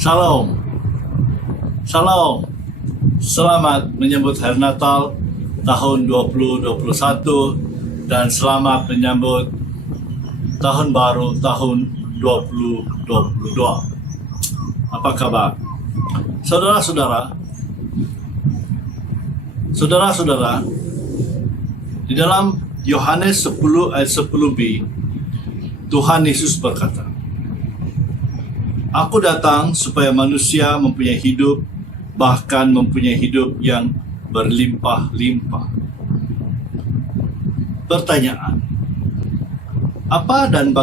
Shalom, Shalom. Selamat menyambut Hari Natal tahun 2021 dan selamat menyambut Tahun Baru tahun 2022. Apa kabar? Saudara-saudara, di dalam Yohanes 10 ayat 10b, Tuhan Yesus berkata, "Aku datang supaya manusia mempunyai hidup, bahkan mempunyai hidup yang berlimpah-limpah." Pertanyaan, apa dan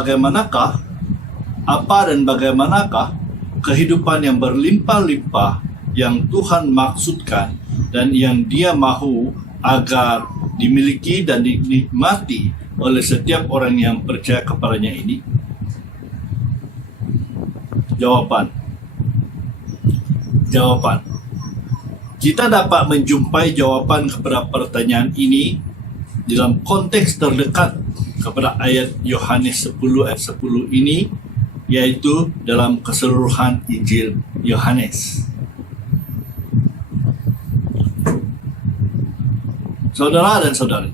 bagaimanakah kehidupan yang berlimpah-limpah yang Tuhan maksudkan dan yang Dia mahu agar dimiliki dan dinikmati oleh setiap orang yang percaya kepadanya ini? Jawaban. Kita dapat menjumpai jawaban kepada pertanyaan ini dalam konteks terdekat kepada ayat Yohanes 10 ayat 10 ini, yaitu dalam keseluruhan Injil Yohanes. Saudara dan saudari,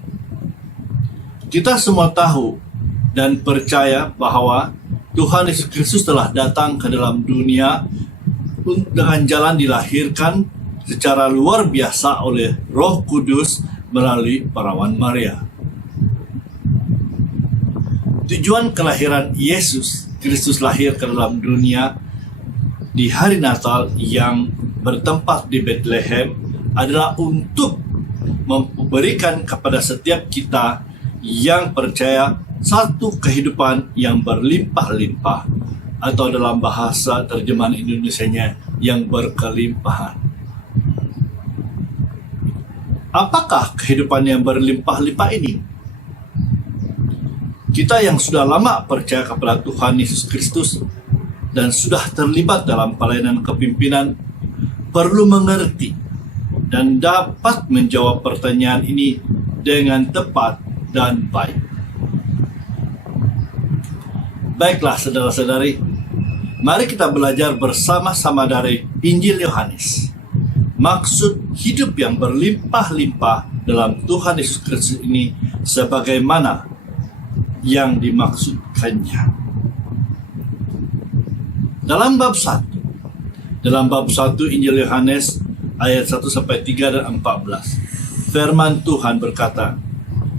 kita semua tahu dan percaya bahwa Tuhan Yesus Kristus telah datang ke dalam dunia dengan jalan dilahirkan secara luar biasa oleh Roh Kudus melalui perawan Maria. Tujuan kelahiran Yesus Kristus lahir ke dalam dunia di hari Natal yang bertempat di Bethlehem adalah untuk memberikan kepada setiap kita yang percaya satu kehidupan yang berlimpah-limpah, atau dalam bahasa terjemahan Indonesianya yang berkelimpahan. Apakah kehidupan yang berlimpah-limpah ini? Kita yang sudah lama percaya kepada Tuhan Yesus Kristus dan sudah terlibat dalam pelayanan kepimpinan perlu mengerti dan dapat menjawab pertanyaan ini dengan tepat dan baik. Baiklah saudara-saudari, mari kita belajar bersama-sama dari Injil Yohanes. Maksud hidup yang berlimpah-limpah dalam Tuhan Yesus Kristus ini sebagaimana yang dimaksudkannya. Dalam bab 1 Injil Yohanes ayat 1-3 dan 14, firman Tuhan berkata,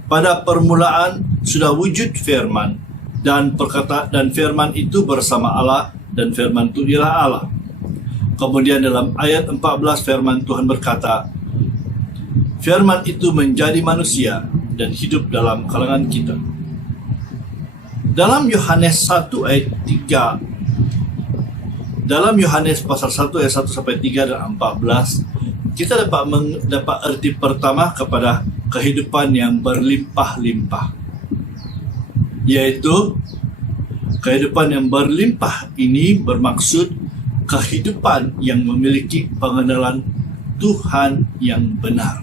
"Pada permulaan sudah wujud firman, dan firman itu bersama Allah, dan firman itu ialah Allah." Kemudian dalam ayat 14 firman Tuhan berkata, "Firman itu menjadi manusia dan hidup dalam kalangan kita." Dalam Yohanes 1 ayat 3, dalam Yohanes pasal 1 ayat 1-3 dan 14, kita dapat arti pertama kepada kehidupan yang berlimpah-limpah, yaitu kehidupan yang berlimpah ini bermaksud kehidupan yang memiliki pengenalan Tuhan yang benar.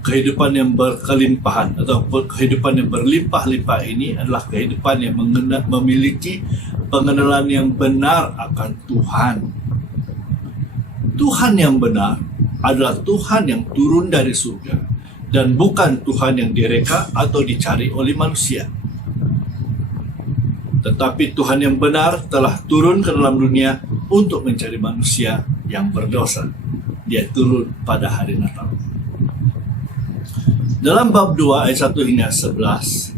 Kehidupan yang berkelimpahan atau kehidupan yang berlimpah-limpah ini adalah kehidupan yang memiliki pengenalan yang benar akan Tuhan. Tuhan yang benar adalah Tuhan yang turun dari surga dan bukan Tuhan yang direka atau dicari oleh manusia. Tetapi Tuhan yang benar telah turun ke dalam dunia untuk mencari manusia yang berdosa. Dia turun pada hari Natal. Dalam bab 2 ayat 1 hingga 11,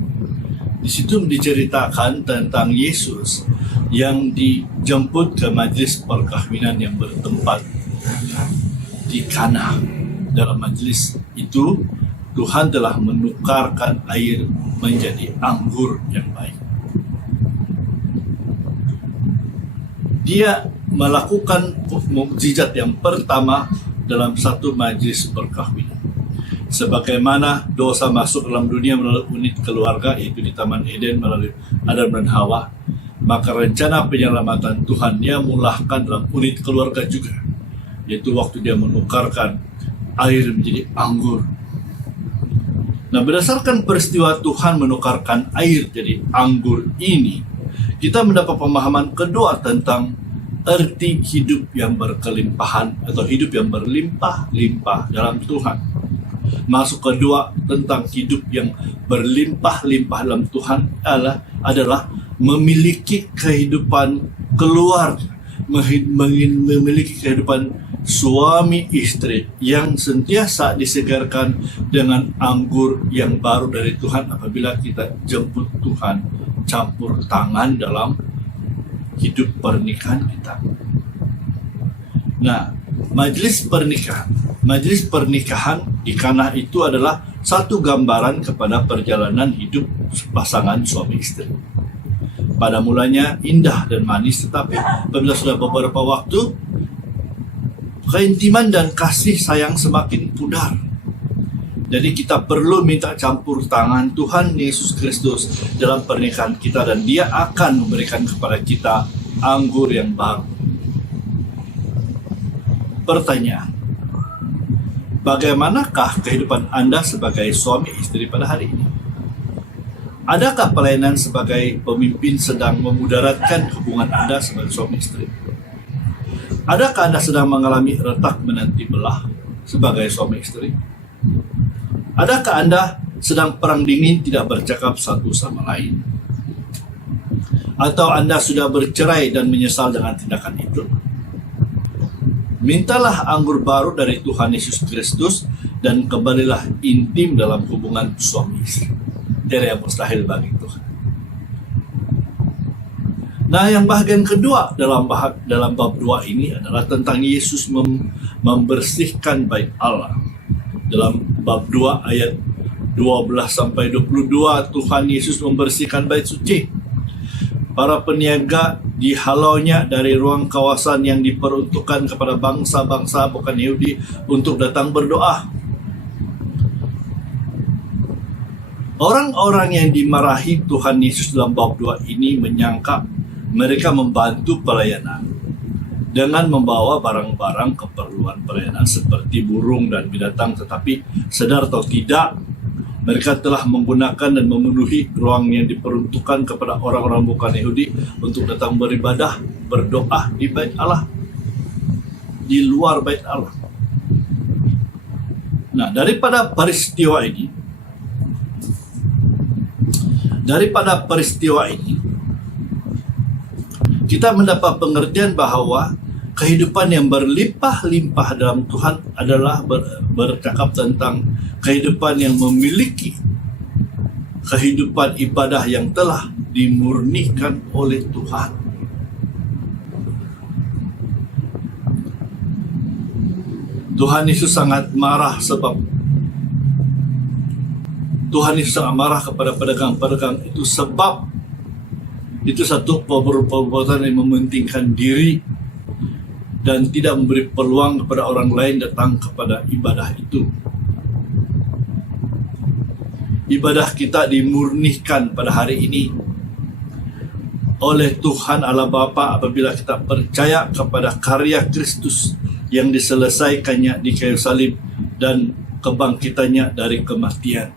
di situ diceritakan tentang Yesus yang dijemput ke majelis perkahwinan yang bertempat di Kana. Dalam majelis itu, Tuhan telah menukarkan air menjadi anggur yang baik. Dia melakukan mukjizat yang pertama dalam satu majelis perkahwinan. Sebagaimana dosa masuk dalam dunia melalui unit keluarga, yaitu di Taman Eden melalui Adam dan Hawa, maka rencana penyelamatan Tuhan Dia mulahkan dalam unit keluarga juga, yaitu waktu Dia menukarkan air menjadi anggur. Nah, berdasarkan peristiwa Tuhan menukarkan air jadi anggur ini, kita mendapat pemahaman kedua tentang arti hidup yang berkelimpahan atau hidup yang berlimpah-limpah dalam Tuhan. Masuk kedua tentang hidup yang berlimpah-limpah dalam Tuhan adalah memiliki kehidupan keluarga, memiliki kehidupan suami istri yang sentiasa disegarkan dengan anggur yang baru dari Tuhan apabila kita jemput Tuhan campur tangan dalam hidup pernikahan kita. Nah, majelis pernikahan di Kana itu adalah satu gambaran kepada perjalanan hidup pasangan suami istri. Pada mulanya indah dan manis, tetapi apabila sudah beberapa waktu, keintiman dan kasih sayang semakin pudar. Jadi kita perlu minta campur tangan Tuhan Yesus Kristus dalam pernikahan kita, dan Dia akan memberikan kepada kita anggur yang baru. Pertanyaan, bagaimanakah kehidupan Anda sebagai suami istri pada hari ini? Adakah pelayanan sebagai pemimpin sedang memudaratkan hubungan Anda sebagai suami istri? Adakah Anda sedang mengalami retak menanti belah sebagai suami istri? Adakah Anda sedang perang dingin tidak bercakap satu sama lain? Atau Anda sudah bercerai dan menyesal dengan tindakan itu? Mintalah anggur baru dari Tuhan Yesus Kristus dan kembalilah intim dalam hubungan suami istri. Tidak yang mustahil bagi Tuhan. Nah, yang bahagian kedua dalam bab 2 ini adalah tentang Yesus membersihkan bait Allah. Dalam bab 2 ayat 12-22, Tuhan Yesus membersihkan bait suci. Para peniaga dihalaunya dari ruang kawasan yang diperuntukkan kepada bangsa-bangsa bukan Yahudi untuk datang berdoa. Orang-orang yang dimarahi Tuhan Yesus dalam bab 2 ini menyangka mereka membantu pelayanan dengan membawa barang-barang keperluan pelayanan seperti burung dan binatang, tetapi sadar atau tidak, mereka telah menggunakan dan memenuhi ruang yang diperuntukkan kepada orang-orang bukan Yahudi untuk datang beribadah, berdoa di bait Allah, di luar bait Allah. Nah, daripada peristiwa ini, kita mendapat pengertian bahwa kehidupan yang berlimpah-limpah dalam Tuhan adalah bercakap tentang kehidupan yang memiliki kehidupan ibadah yang telah dimurnikan oleh Tuhan. Tuhan Yesus sangat marah kepada pedagang-pedagang itu, sebab itu satu perbuatan yang mementingkan diri dan tidak memberi peluang kepada orang lain datang kepada ibadah itu. Ibadah kita dimurnikan pada hari ini oleh Tuhan Allah Bapa apabila kita percaya kepada karya Kristus yang diselesaikannya di kayu salib dan kebangkitannya dari kematian.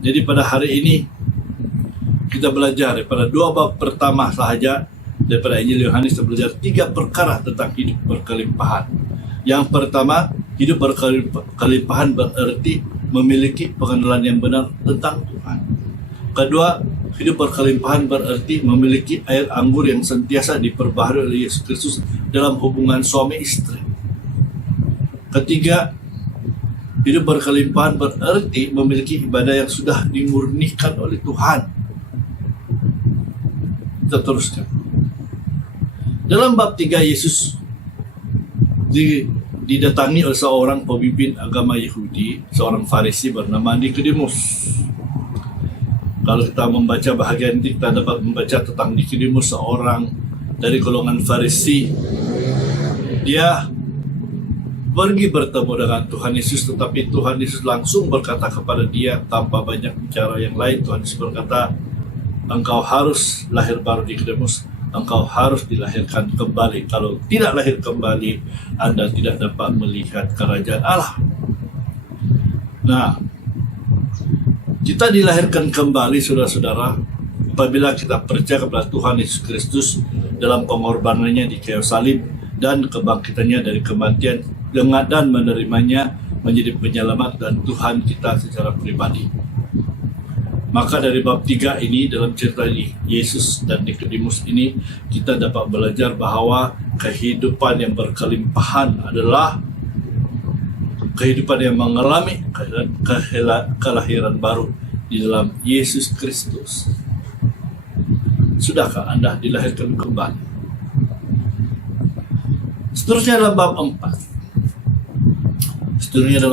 Jadi pada hari ini kita belajar daripada 2 bab pertama sahaja daripada Injil Yohanes, kita belajar 3 perkara tentang hidup berkelimpahan. Yang pertama, hidup berkelimpahan berarti memiliki pengenalan yang benar tentang Tuhan. Kedua, hidup berkelimpahan berarti memiliki air anggur yang sentiasa diperbaharui oleh Yesus Kristus dalam hubungan suami istri. Ketiga, hidup berkelimpahan berarti memiliki ibadah yang sudah dimurnikan oleh Tuhan. Kita teruskan. Dalam bab 3, Yesus didatangi oleh seorang pemimpin agama Yahudi, seorang Farisi bernama Nikodemus. Kalau kita membaca bahagian ini, kita dapat membaca tentang Nikodemus, seorang dari golongan Farisi. Dia pergi bertemu dengan Tuhan Yesus, tetapi Tuhan Yesus langsung berkata kepada dia tanpa banyak bicara yang lain. Tuhan Yesus berkata, engkau harus lahir baru Nikodemus, engkau harus dilahirkan kembali. Kalau tidak lahir kembali, Anda tidak dapat melihat kerajaan Allah. Nah, kita dilahirkan kembali, saudara-saudara, apabila kita percaya kepada Tuhan Yesus Kristus dalam pengorbanannya di kayu salib dan kebangkitannya dari kematian dan menerimanya menjadi penyelamat dan Tuhan kita secara pribadi. Maka dari bab 3 ini, dalam cerita ini, Yesus dan Nikodemus ini, kita dapat belajar bahwa kehidupan yang berkelimpahan adalah kehidupan yang mengalami kelahiran baru di dalam Yesus Kristus. Sudahkah Anda dilahirkan kembali? Seterusnya dalam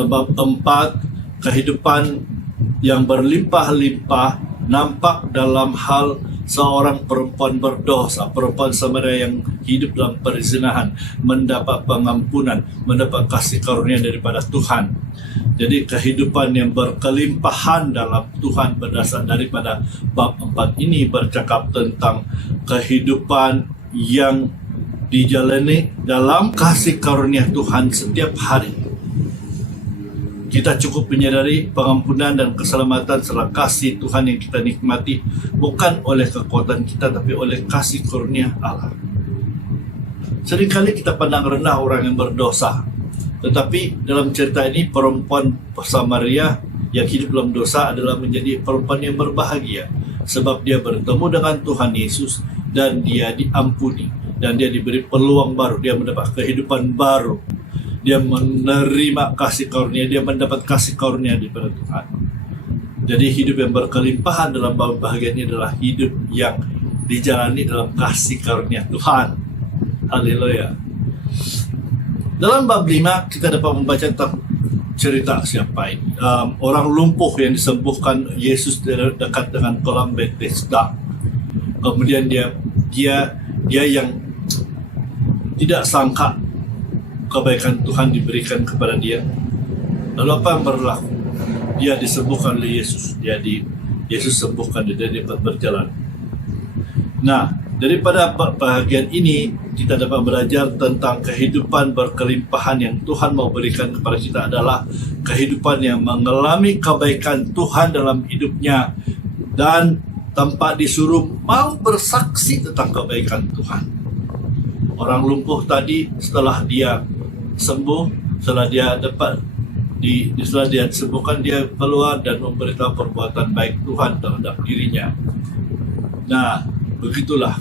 bab 4, kehidupan yang berlimpah-limpah nampak dalam hal seorang perempuan berdosa, perempuan Samaria yang hidup dalam perzinahan, mendapat pengampunan, mendapat kasih karunia daripada Tuhan. Jadi kehidupan yang berkelimpahan dalam Tuhan berdasar daripada bab 4 ini bercakap tentang kehidupan yang dijalani dalam kasih karunia Tuhan setiap hari. Kita cukup menyadari pengampunan dan keselamatan serta kasih Tuhan yang kita nikmati bukan oleh kekuatan kita, tapi oleh kasih karunia Allah. Seringkali kita pandang rendah orang yang berdosa, tetapi dalam cerita ini perempuan Samaria yang hidup dalam dosa adalah menjadi perempuan yang berbahagia, sebab dia bertemu dengan Tuhan Yesus dan dia diampuni dan dia diberi peluang baru, dia mendapat kehidupan baru. Dia menerima kasih karunia, dia mendapat kasih karunia daripada Tuhan. Jadi hidup yang berkelimpahan dalam bab bahagia ini adalah hidup yang dijalani dalam kasih karunia Tuhan. Haleluya. Dalam bab 5 kita dapat membaca tentang cerita siapa ini. Orang lumpuh yang disembuhkan Yesus dekat dengan kolam Bethesda. Kemudian dia yang tidak sangka kebaikan Tuhan diberikan kepada dia. Lalu apa yang berlaku? Dia disembuhkan oleh Yesus. Yesus sembuhkan dia dapat berjalan. Nah, daripada bahagian ini kita dapat belajar tentang kehidupan berkelimpahan yang Tuhan mau berikan kepada kita adalah kehidupan yang mengalami kebaikan Tuhan dalam hidupnya dan tanpa disuruh mau bersaksi tentang kebaikan Tuhan. Orang lumpuh tadi setelah dia sembuh, setelah dia disembuhkan, dia keluar dan memberitahu perbuatan baik Tuhan terhadap dirinya. Nah, begitulah.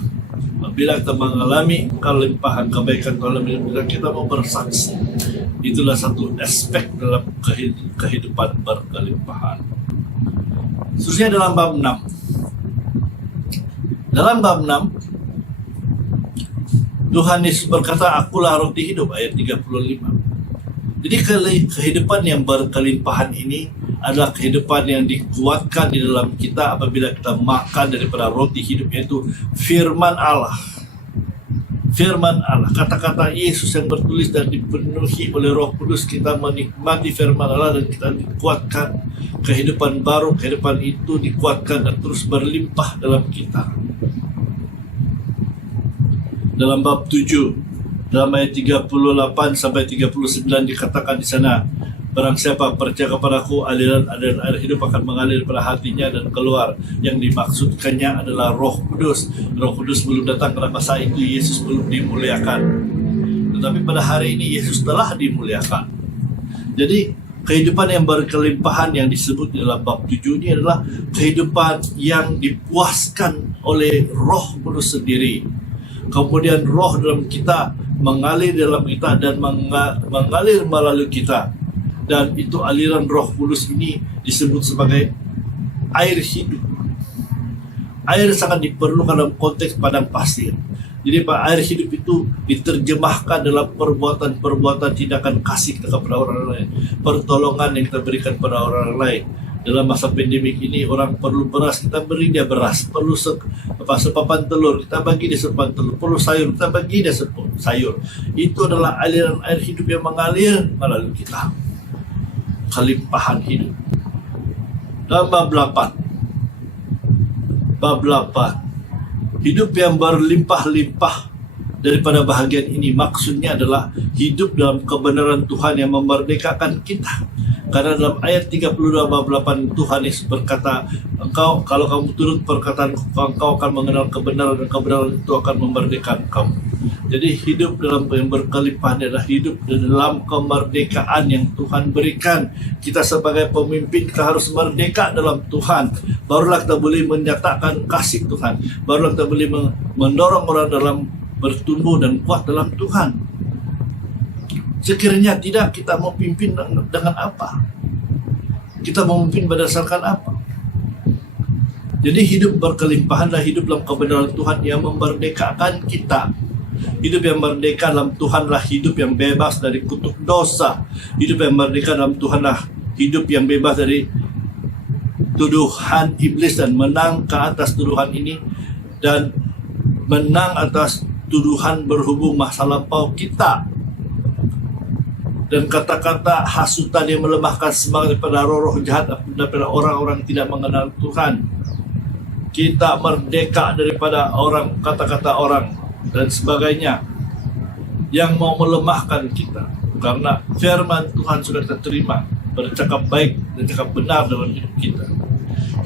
Bila kita mengalami kelimpahan kebaikan Tuhan dalam hidup kita mau bersaksi. Itulah satu aspek dalam kehidupan berkelimpahan. Khususnya dalam bab 6. Dalam bab 6, Tuhan Yesus berkata, "Akulah roti hidup," ayat 35. Jadi kehidupan yang berkelimpahan ini adalah kehidupan yang dikuatkan di dalam kita apabila kita makan daripada roti hidup, yaitu firman Allah. Firman Allah, kata-kata Yesus yang bertulis dan dipenuhi oleh Roh Kudus, kita menikmati firman Allah dan kita dikuatkan. Kehidupan baru, kehidupan itu dikuatkan dan terus berlimpah dalam kita. Dalam bab 7, dalam ayat 38 sampai 39 dikatakan di sana, "Barang siapa percaya kepadaku, aliran-aliran air hidup akan mengalir pada hatinya dan keluar." Yang dimaksudkannya adalah Roh Kudus. Roh Kudus belum datang pada masa itu, Yesus belum dimuliakan. Tetapi pada hari ini Yesus telah dimuliakan. Jadi kehidupan yang berkelimpahan yang disebut di dalam bab 7 ini adalah kehidupan yang dipuaskan oleh Roh Kudus sendiri. Kemudian roh dalam kita mengalir dalam kita dan mengalir melalui kita. Dan itu aliran Roh Kudus ini disebut sebagai air hidup. Air sangat diperlukan dalam konteks padang pasir. Jadi air hidup itu diterjemahkan dalam perbuatan-perbuatan tindakan kasih kita kepada orang lain, pertolongan yang kita berikan kepada orang lain. Dalam masa pandemik ini orang perlu beras, kita beri dia beras. Perlu sepapan telur, kita bagi dia sepapan telur. Perlu sayur, kita bagi dia sayur. Itu adalah aliran air hidup yang mengalir melalui kita. Kelimpahan hidup. Dalam bab 8, hidup yang berlimpah-limpah daripada bahagian ini maksudnya adalah hidup dalam kebenaran Tuhan yang memerdekakan kita. Karena dalam ayat 32 bab 8 Tuhan Yesus berkata, kalau kamu turut perkataan engkau akan mengenal kebenaran, dan kebenaran itu akan memerdekakan kamu. Jadi hidup dalam yang berkelimpahan adalah hidup dalam kemerdekaan yang Tuhan berikan. Kita sebagai pemimpin kita harus merdeka dalam Tuhan. Barulah kita boleh menyatakan kasih Tuhan. Barulah kita boleh mendorong orang dalam bertumbuh dan kuat dalam Tuhan. Sekiranya tidak, kita mau pimpin dengan apa? Kita mau pimpin berdasarkan apa? Jadi hidup berkelimpahanlah hidup dalam kebenaran Tuhan yang memerdekakan kita. Hidup yang merdeka dalam Tuhanlah hidup yang bebas dari kutuk dosa. Hidup yang merdeka dalam Tuhanlah hidup yang bebas dari tuduhan iblis dan menang ke atas tuduhan ini, dan menang atas tuduhan berhubung masa lampau kita. Dan kata-kata hasutan yang melemahkan semangat daripada roh-roh jahat, daripada orang-orang tidak mengenal Tuhan. Kita merdeka daripada orang, kata-kata orang dan sebagainya yang mau melemahkan kita, karena firman Tuhan sudah kita terima, bercakap baik dan cakap benar dalam hidup kita.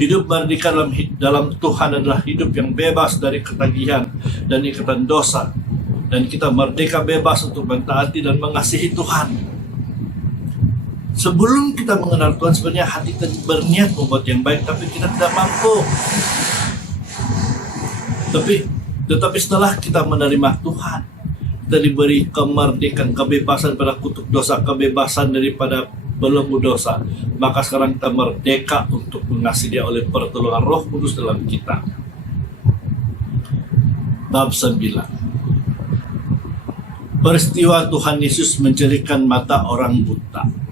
Hidup merdeka dalam Tuhan adalah hidup yang bebas dari ketagihan dan ikatan dosa, dan kita merdeka bebas untuk mentaati dan mengasihi Tuhan. Sebelum kita mengenal Tuhan, sebenarnya hati kita berniat membuat yang baik, tapi kita tidak mampu. Tetapi setelah kita menerima Tuhan, kita diberi kemerdekaan, kebebasan pada kutuk dosa, kebebasan daripada belenggu dosa. Maka sekarang kita merdeka untuk mengasihi Dia oleh pertolongan Roh Kudus dalam kita. Bab 9. Peristiwa Tuhan Yesus menjelikan mata orang buta.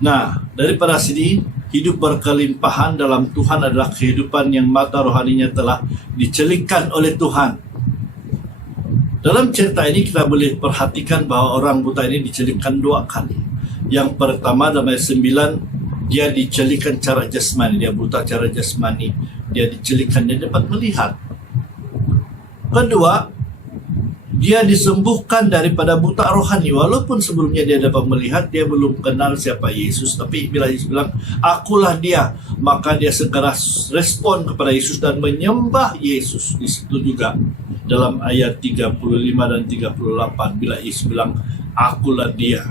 Nah, daripada sini, hidup berkelimpahan dalam Tuhan adalah kehidupan yang mata rohaninya telah dicelikkan oleh Tuhan. Dalam cerita ini kita boleh perhatikan bahwa orang buta ini dicelikkan 2 kali. Yang pertama dalam ayat 9, dia dicelikkan cara jasmani, dia buta cara jasmani, dia dicelikkan, dia dapat melihat. Kedua, dia disembuhkan daripada buta rohani. Walaupun sebelumnya dia dapat melihat, dia belum kenal siapa Yesus. Tapi bila Yesus bilang, akulah dia, maka dia segera respon kepada Yesus dan menyembah Yesus. Di situ juga dalam ayat 35 dan 38, bila Yesus bilang, akulah dia.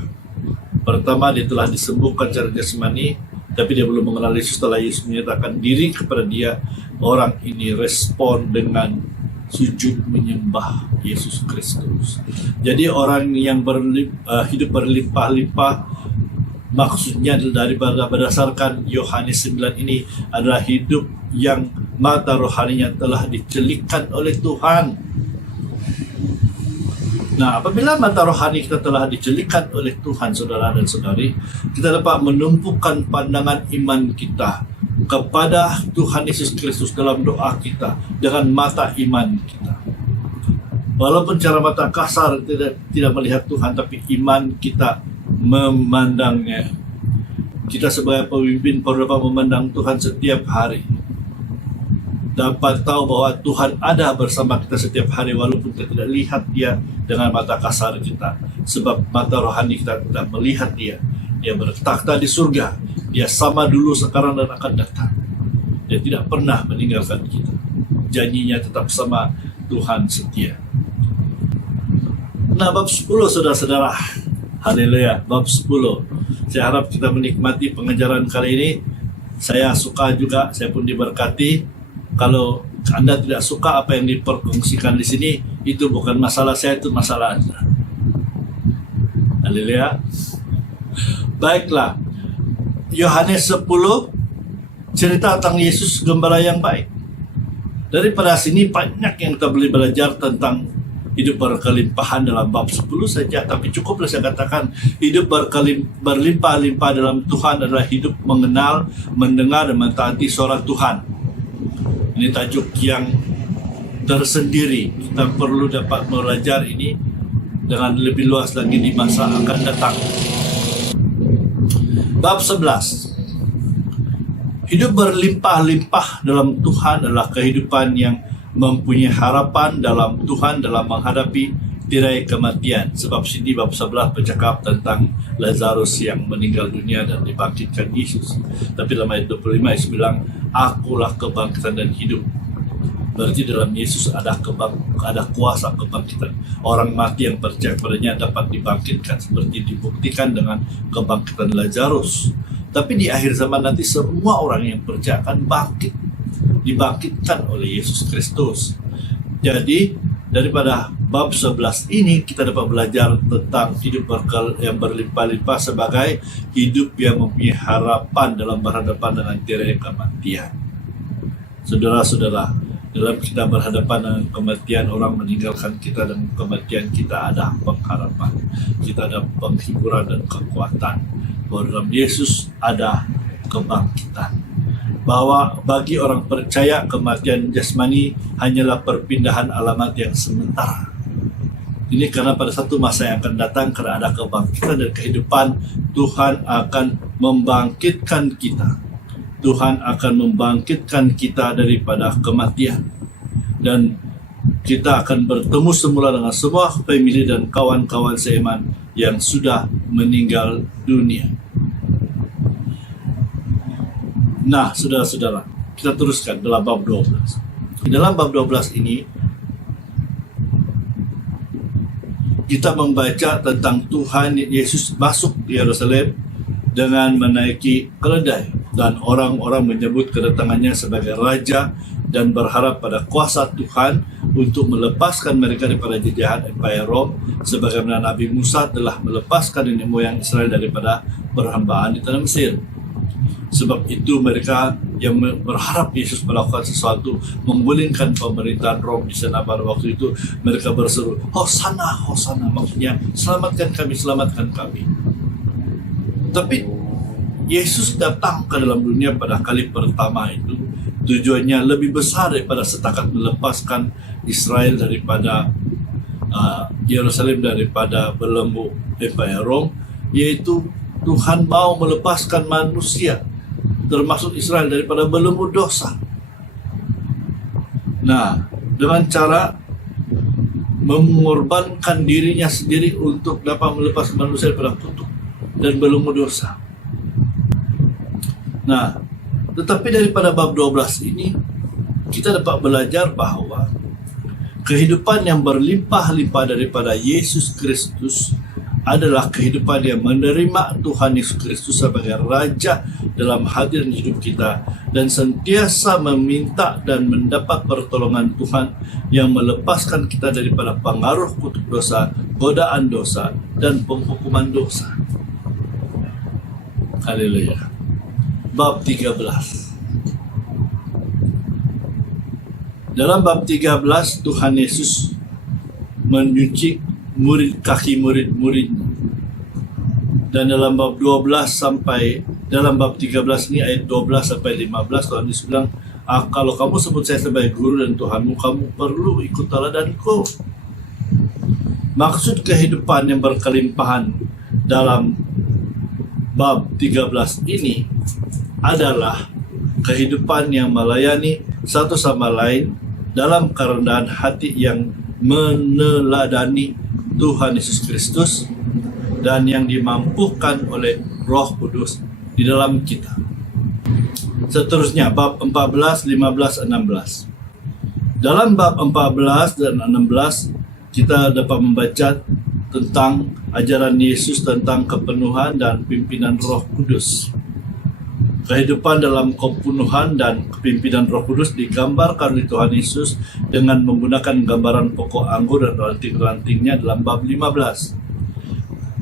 Pertama, dia telah disembuhkan secara jasmani, tapi dia belum mengenal Yesus. Setelah Yesus menyatakan diri kepada dia, orang ini respon dengan sujud menyembah Yesus Kristus. Jadi orang yang hidup berlimpah-limpah, maksudnya daripada berdasarkan Yohanes 9 ini adalah hidup yang mata rohaninya telah dicelikkan oleh Tuhan. Nah, apabila mata rohani kita telah dicelikkan oleh Tuhan, saudara dan saudari, kita dapat menumpukan pandangan iman kita kepada Tuhan Yesus Kristus dalam doa kita dengan mata iman kita. Walaupun cara mata kasar tidak melihat Tuhan, tapi iman kita memandangnya. Kita sebagai pemimpin perlu dapat memandang Tuhan setiap hari. Dapat tahu bahwa Tuhan ada bersama kita setiap hari, walaupun kita tidak lihat Dia dengan mata kasar kita. Sebab mata rohani kita tidak melihat Dia. Dia bertakhta di surga. Dia sama dulu, sekarang, dan akan datang. Dia tidak pernah meninggalkan kita. Janjinya tetap sama, Tuhan setia. Nah, bab 10, saudara-saudara. Haleluya, bab 10. Saya harap kita menikmati pengajaran kali ini. Saya suka juga, saya pun diberkati. Kalau Anda tidak suka apa yang diperkongsikan di sini, itu bukan masalah saya, itu masalah Anda. Haleluya. Baiklah, Yohanes 10 cerita tentang Yesus gembala yang baik. Daripada sini banyak yang kita boleh belajar tentang hidup berkelimpahan dalam bab 10 saja. Tapi cukuplah saya katakan, hidup berlimpah-limpah dalam Tuhan adalah hidup mengenal, mendengar, dan mentaati suara Tuhan. Ini tajuk yang tersendiri. Kita perlu dapat belajar ini dengan lebih luas lagi di masa akan datang. Bab 11. Hidup berlimpah-limpah dalam Tuhan adalah kehidupan yang mempunyai harapan dalam Tuhan dalam menghadapi tirai kematian. Sebab sini bab 11 bercakap tentang Lazarus yang meninggal dunia dan dibangkitkan Yesus. Tapi dalam ayat 25 Yesus bilang, akulah kebangkitan dan hidup. Berarti dalam Yesus ada kuasa kebangkitan. Orang mati yang percaya padanya dapat dibangkitkan, seperti dibuktikan dengan kebangkitan Lazarus. Tapi di akhir zaman nanti semua orang yang percaya akan dibangkitkan oleh Yesus Kristus. Jadi daripada bab 11 ini kita dapat belajar tentang hidup yang berlimpah-limpah sebagai hidup yang mempunyai harapan dalam berhadapan dengan tirai kematian. Saudara-saudara, dalam kita berhadapan dengan kematian, orang meninggalkan kita, dan kematian kita ada pengharapan, kita ada penghiburan dan kekuatan. Bahwa dalam Yesus ada kebangkitan. Bahwa bagi orang percaya kematian jasmani hanyalah perpindahan alamat yang sementara. Ini karena pada satu masa yang akan datang, karena ada kebangkitan dan kehidupan, Tuhan akan membangkitkan kita. Tuhan akan membangkitkan kita daripada kematian. Dan kita akan bertemu semula dengan semua family dan kawan-kawan seiman yang sudah meninggal dunia. Nah, saudara-saudara, kita teruskan dalam bab 12. Di dalam bab 12 ini, kita membaca tentang Tuhan Yesus masuk di Yerusalem dengan menaiki keledai. Dan orang-orang menyebut kedatangannya sebagai Raja dan berharap pada kuasa Tuhan untuk melepaskan mereka daripada jajahan Empire Rom, sebagaimana Nabi Musa telah melepaskan nenek moyang Israel daripada perhambaan di tanah Mesir. Sebab itu mereka yang berharap Yesus melakukan sesuatu, menggulingkan pemerintahan Rom di sana pada waktu itu, mereka berseru, Hosana, Hosana, maksudnya selamatkan kami, selamatkan kami. Tapi Yesus datang ke dalam dunia pada kali pertama itu, tujuannya lebih besar daripada setakat melepaskan Israel daripada Yerusalem, daripada belenggu Empire Rom, yaitu Tuhan mau melepaskan manusia, termasuk Israel, daripada belenggu dosa. Nah, dengan cara mengorbankan dirinya sendiri untuk dapat melepaskan manusia daripada kutuk dan belenggu dosa. Nah, tetapi daripada bab 12 ini, kita dapat belajar bahwa kehidupan yang berlimpah-limpah daripada Yesus Kristus adalah kehidupan yang menerima Tuhan Yesus Kristus sebagai Raja dalam hati dan hidup kita, dan sentiasa meminta dan mendapat pertolongan Tuhan yang melepaskan kita daripada pengaruh kutuk dosa, godaan dosa, dan penghukuman dosa. Haleluya. Bab 13. Dalam bab 13, Tuhan Yesus mencuci kaki murid-muridnya. Dan dalam bab 12 sampai dalam bab 13 ini ayat 12 sampai 15, Tuhan Yesus bilang, kalau kamu sebut saya sebagai guru dan Tuhanmu, kamu perlu ikut teladanku. Maksud kehidupan yang berkelimpahan dalam bab 13 ini adalah kehidupan yang melayani satu sama lain dalam kerendahan hati yang meneladani Tuhan Yesus Kristus dan yang dimampukan oleh Roh Kudus di dalam kita. Seterusnya bab 14, 15, 16. Dalam bab 14 dan 16 kita dapat membaca tentang ajaran Yesus tentang kepenuhan dan pimpinan Roh Kudus. Kehidupan dalam kepenuhan dan kepimpinan Roh Kudus digambarkan oleh Tuhan Yesus dengan menggunakan gambaran pokok anggur dan ranting-rantingnya dalam bab 15.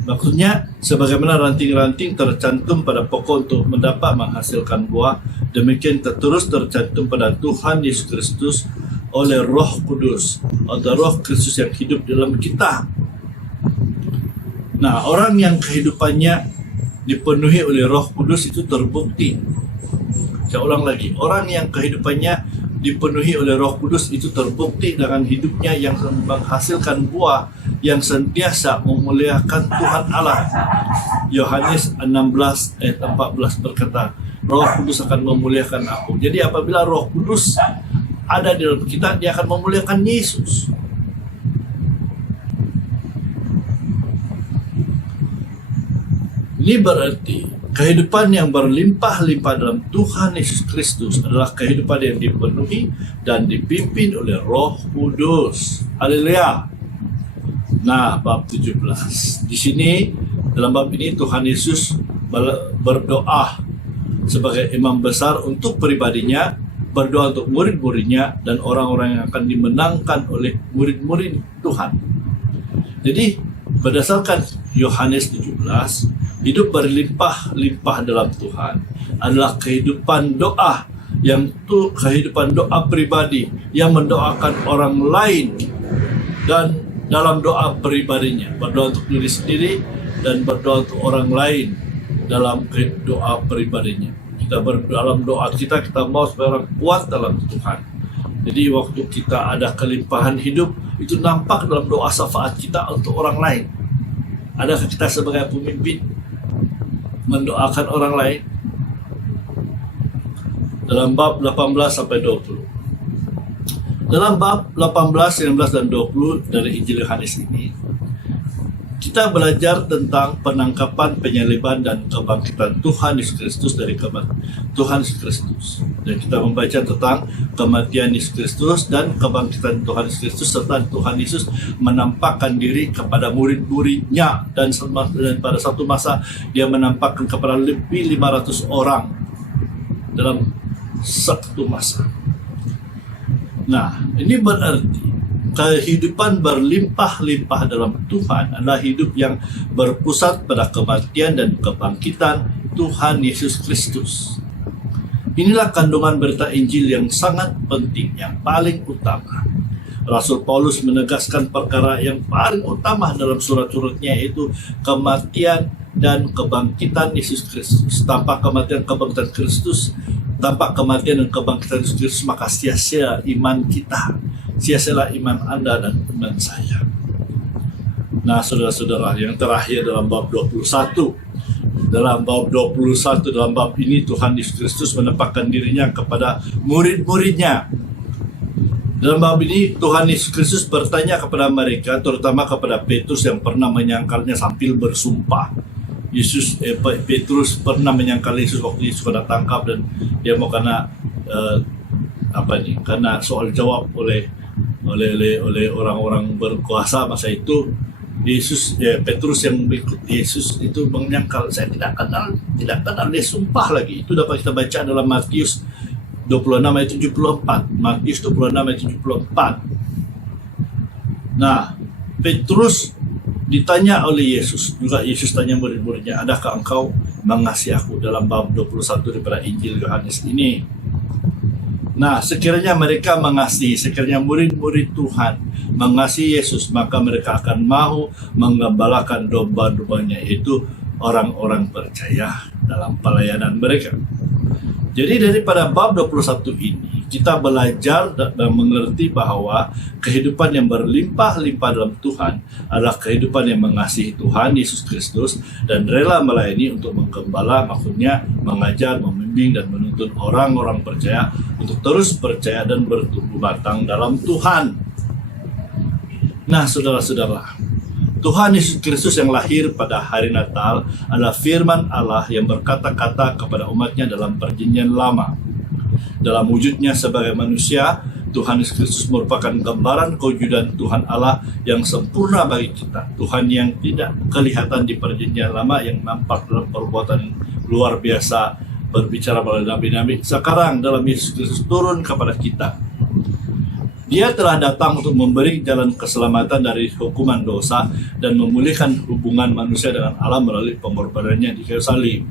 Maksudnya, sebagaimana ranting-ranting tercantum pada pokok untuk mendapat menghasilkan buah, demikian terus tercantum pada Tuhan Yesus Kristus oleh Roh Kudus, atau Roh Kristus yang hidup dalam kita. Nah, orang yang kehidupannya dipenuhi oleh Roh Kudus itu terbukti. Saya ulang lagi, orang yang kehidupannya dipenuhi oleh Roh Kudus itu terbukti dengan hidupnya yang menghasilkan buah yang sentiasa memuliakan Tuhan Allah. Yohanes 16 ayat 14 berkata, Roh Kudus akan memuliakan aku. Jadi apabila Roh Kudus ada di dalam kita, dia akan memuliakan Yesus. Ini berarti kehidupan yang berlimpah-limpah dalam Tuhan Yesus Kristus adalah kehidupan yang dipenuhi dan dipimpin oleh Roh Kudus. Haleluya. Nah, bab 17. Di sini dalam bab ini Tuhan Yesus berdoa sebagai imam besar untuk pribadinya, berdoa untuk murid-muridnya dan orang-orang yang akan dimenangkan oleh murid-murid Tuhan. Jadi berdasarkan Yohanes 17, hidup berlimpah-limpah dalam Tuhan adalah kehidupan doa, yang itu kehidupan doa pribadi yang mendoakan orang lain dan dalam doa pribadinya, berdoa untuk diri sendiri dan berdoa untuk orang lain dalam doa pribadinya. Kita dalam doa kita mau supaya orang kuat dalam Tuhan. Jadi waktu kita ada kelimpahan hidup, itu nampak dalam doa syafaat kita untuk orang lain. Adakah kita sebagai pemimpin mendoakan orang lain? Dalam bab 18 sampai 20. Dalam bab 18, 19 dan 20 dari Injil Yohanes ini, kita belajar tentang penangkapan, penyaliban dan kebangkitan Tuhan Yesus Kristus dari Tuhan Yesus Kristus. Dan kita membaca tentang kematian Yesus Kristus dan kebangkitan Tuhan Yesus Kristus, serta Tuhan Yesus menampakkan diri kepada murid-muridnya, dan pada satu masa dia menampakkan kepada lebih 500 orang dalam satu masa. Nah, ini berarti kehidupan berlimpah-limpah dalam Tuhan adalah hidup yang berpusat pada kematian dan kebangkitan Tuhan Yesus Kristus. Inilah kandungan berita Injil yang sangat penting, yang paling utama. Rasul Paulus menegaskan perkara yang paling utama dalam surat-suratnya, yaitu kematian dan kebangkitan Yesus Kristus. Tanpa kematian kebangkitan Kristus, tanpa kematian dan kebangkitan Yesus Kristus, maka sia-sia iman kita, sia-sialah iman Anda dan iman saya. Nah, saudara-saudara, yang terakhir dalam bab 21. Dalam bab 21, dalam bab ini Tuhan Yesus Kristus menampakkan dirinya kepada murid-muridnya. Dalam bab ini Tuhan Yesus Kristus bertanya kepada mereka, terutama kepada Petrus yang pernah menyangkalnya sambil bersumpah. Petrus pernah menyangkal Yesus waktu Yesus sudah tangkap, dan dia mau kena karena soal jawab oleh orang-orang berkuasa masa itu. Petrus yang berikut Yesus itu menyangkal, saya tidak kenal dia, sumpah lagi. Itu dapat kita baca dalam Matius 26 ayat 74. Matius 26 ayat 74. Nah, Petrus ditanya oleh Yesus, juga Yesus tanya murid-muridnya, adakah engkau mengasihi aku, dalam bab 21 daripada Injil Yohanes ini. Nah, sekiranya mereka mengasihi, sekiranya murid-murid Tuhan mengasihi Yesus, maka mereka akan mau menggembalakan domba-dombanya, yaitu orang-orang percaya dalam pelayanan mereka. Jadi daripada bab 21 ini, kita belajar dan mengerti bahwa kehidupan yang berlimpah-limpah dalam Tuhan adalah kehidupan yang mengasihi Tuhan Yesus Kristus dan rela melayani untuk menggembala, maksudnya mengajar, membimbing dan menuntun orang-orang percaya untuk terus percaya dan bertumbuh matang dalam Tuhan. Nah, saudara-saudara, Tuhan Yesus Kristus yang lahir pada hari Natal adalah firman Allah yang berkata-kata kepada umatnya dalam perjanjian lama. Dalam wujudnya sebagai manusia, Tuhan Yesus Kristus merupakan gambaran kewujudan Tuhan Allah yang sempurna bagi kita. Tuhan yang tidak kelihatan di perjanjian lama, yang nampak dalam perbuatan luar biasa, berbicara melalui nabi-nabi, sekarang dalam Yesus Kristus turun kepada kita. Dia telah datang untuk memberi jalan keselamatan dari hukuman dosa dan memulihkan hubungan manusia dengan Allah melalui pengorbanannya di kayu salib.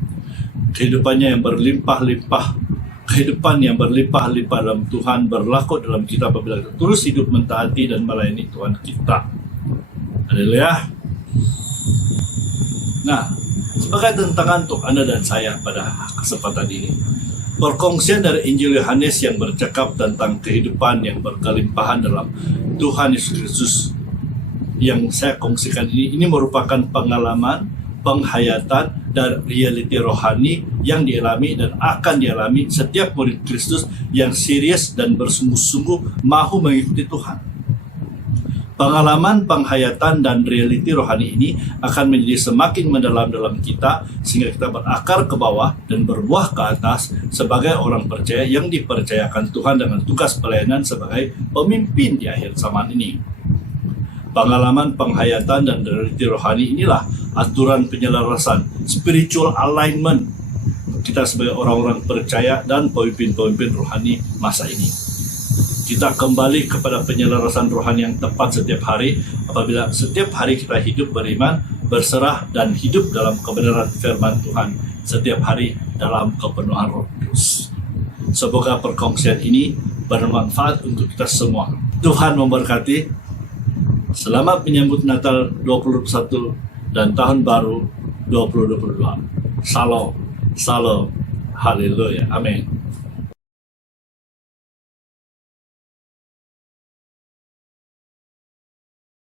Kehidupannya yang berlimpah-limpah, kehidupan yang berlimpah-limpah dalam Tuhan berlaku dalam kita apabila kita terus hidup mentaati dan melayani Tuhan kita. Haleluya. Nah, sebagai tantangan untuk Anda dan saya pada kesempatan ini, perkongsian dari Injil Yohanes yang bercakap tentang kehidupan yang berkelimpahan dalam Tuhan Yesus Kristus yang saya kongsikan ini merupakan pengalaman, penghayatan, dan realiti rohani yang dialami dan akan dialami setiap murid Kristus yang serius dan bersungguh-sungguh mahu mengikuti Tuhan. Pengalaman, penghayatan, dan realiti rohani ini akan menjadi semakin mendalam dalam kita sehingga kita berakar ke bawah dan berbuah ke atas sebagai orang percaya yang dipercayakan Tuhan dengan tugas pelayanan sebagai pemimpin di akhir zaman ini. Pengalaman, penghayatan, dan realiti rohani inilah aturan penyelarasan, spiritual alignment kita sebagai orang-orang percaya dan pemimpin-pemimpin rohani masa ini. Kita kembali kepada penyelarasan rohani yang tepat setiap hari apabila setiap hari kita hidup beriman, berserah, dan hidup dalam kebenaran firman Tuhan setiap hari dalam kepenuhan Roh Kudus. Semoga perkongsian ini bermanfaat untuk kita semua. Tuhan memberkati. Selamat menyambut Natal 2021 dan Tahun Baru 2022. Shalom, shalom, haleluya, amin.